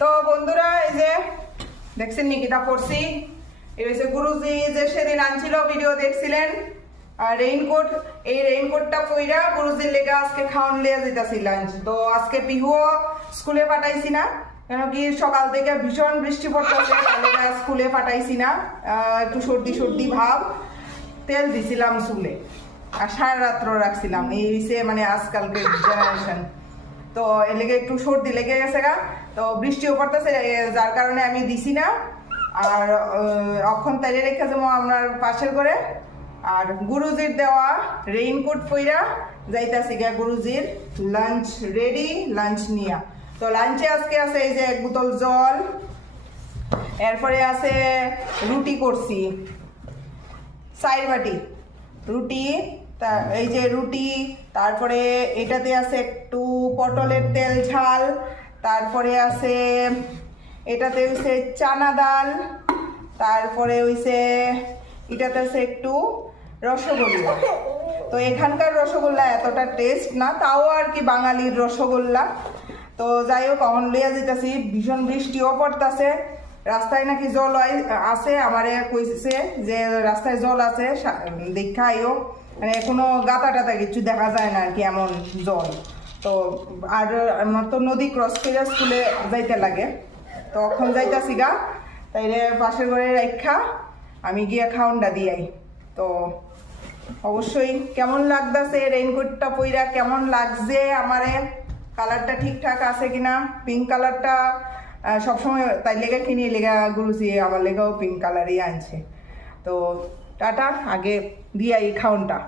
তো বন্ধুরা এই যে দেখছেন নিকিতা পড়ছি এই হচ্ছে গুরুজি যে সেদিন আনছিল ভিডিও দেখছিলেন আর রেইনকোট এই রেইনকোটটা পইরা গুরুজির লেগে আজকে খাওয়ান লিয়ে যেতেছি লাঞ্চ তো আজকে পিহুও স্কুলে পাঠাইছি না কেন কি সকাল থেকে ভীষণ বৃষ্টি পড়তেছে স্কুলে পাঠাইছি না একটু সর্দি সর্দি ভাব তেল দিছিলাম চুলে আর সারা রাত্র রাখছিলাম এই হচ্ছে মানে আজকালকের জেনারেশন তো এর লেগে একটু সর্দি লেগে গেছে গা তো বৃষ্টিও পড়তেছে যার কারণে আমি দিছি না আর অক্ষণ তাইলে রেখে যাবো আপনার পাশের করে আর গুরুজির দেওয়া রেইনকোট পইরা যাইতাছি গা গুরুজির লাঞ্চ রেডি লাঞ্চ নিয়া তো লাঞ্চে আজকে আছে এই যে এক বোতল জল এরপরে আছে রুটি করছি 4 বাটি রুটি এই যে রুটি তারপরে এটাতে আছে একটু পটলের তেল ঝাল তারপরে আছে এটাতে হইছে চানা ডাল তারপরে হইছে এটাতে আছে একটু রসগোল্লা তো এখানকার রসগোল্লা এতটা টেস্ট না তাও আর কি বাঙালির রসগোল্লা তো যাই হোক অন লইয়া যেতেছি ভীষণ বৃষ্টিও পড়তেছে রাস্তায় নাকি জল আছে আমারে কইছে যে রাস্তায় জল আছে দেখা আইও মানে কোনো গাতা টাতা কিছু দেখা যায় না আর কি এমন জল তো আর আমার তো নদী ক্রস করে স্কুলে যাইতে লাগে তো এখন যাইতাছি গা তাইলে পাশের ঘরে রাখা আমি গিয়ে খাওয়ানটা দিয়াই তো অবশ্যই কেমন লাগতেছে রেইনকোটটা পইরা কেমন লাগছে আমারে কালারটা ঠিকঠাক আছে কিনা পিঙ্ক কালারটা সবসময় তাই লেগে কিনে লেগা গুরুজি আমার লেগাও পিঙ্ক কালারই আনছে তো টাটা আগে দিয়াই খাওনটা